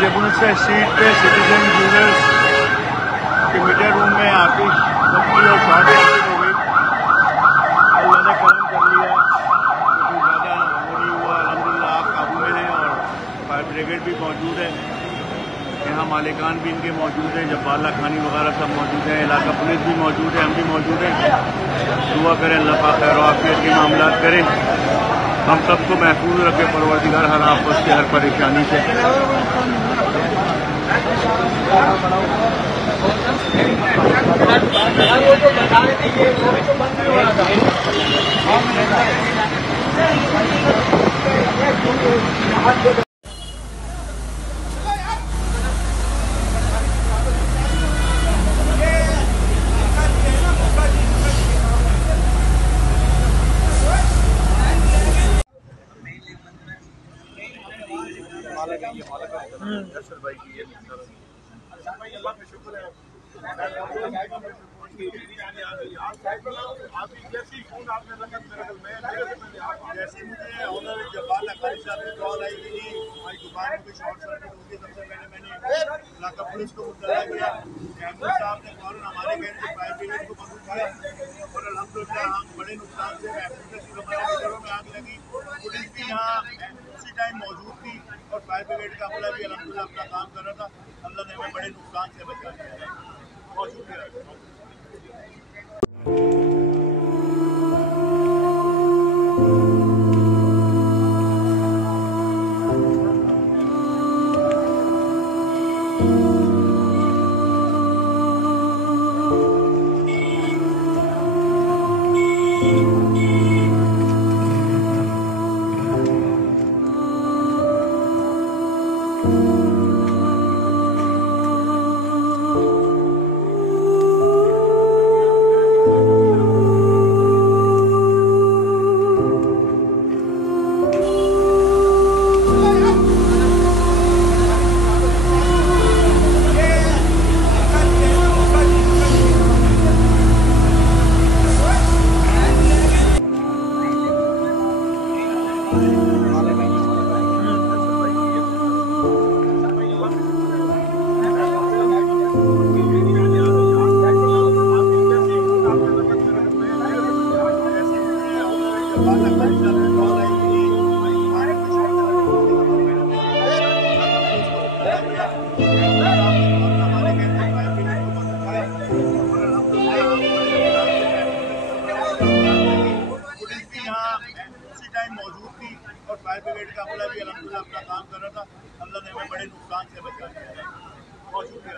जबुलसा street पे citizen jewellers के media room में आतिश बत्ती और शॉर्ट सर्किट हो गई। अल्लाह ने करम कर लिया, क्योंकि ज़्यादा वो नहीं हुआ। अल्हम्दुलिल्लाह आग काबू में है और फायर ब्रिगेड भी मौजूद है। यहाँ मालिकान भी इनके मौजूद हैं, जब्बाला खानी वगैरह सब मौजूद हैं, इलाका पुलिस भी मौजूद है, हम भी मौजूद हैं। दुआ करें अल्लाह पाक खैर आफियत के मामलात करें, हम सबको महफूज रखे परवरदिगार हर आफत से, हर परेशानी से। भाई की जैसे मुझे ऑनर जब्बाला खानी साहब की कॉल आई कि हमारी दुकान में कोई शॉर्ट सर्किट होगी, सबसे पहले मैंने इलाका पुलिस को मुतल्ला किया। एमओ साहब ने फौरन हमारे कहने से फायर ब्रिगेड को मदद किया और अल्हम्दुलिल्लाह हम बड़े नुकसान से महफूज। हमारे घरों में आग लगी, पुलिस भी यहाँ उसी टाइम मौजूद थी और फायर ब्रिगेड का अमला भी अल्हम्दुलिल्लाह अपना काम कर रहा था। अल्लाह ने हमें बड़े नुकसान से बचा दिया। बहुत शुक्रिया। उसी टाइम मौजूद थी और फायर ब्रिगेड का अमला भी अल्हम्दुलिल्लाह अपना काम कर रहा था। अल्लाह ने हमें बड़े नुकसान से बचा दिया। बहुत शुक्रिया।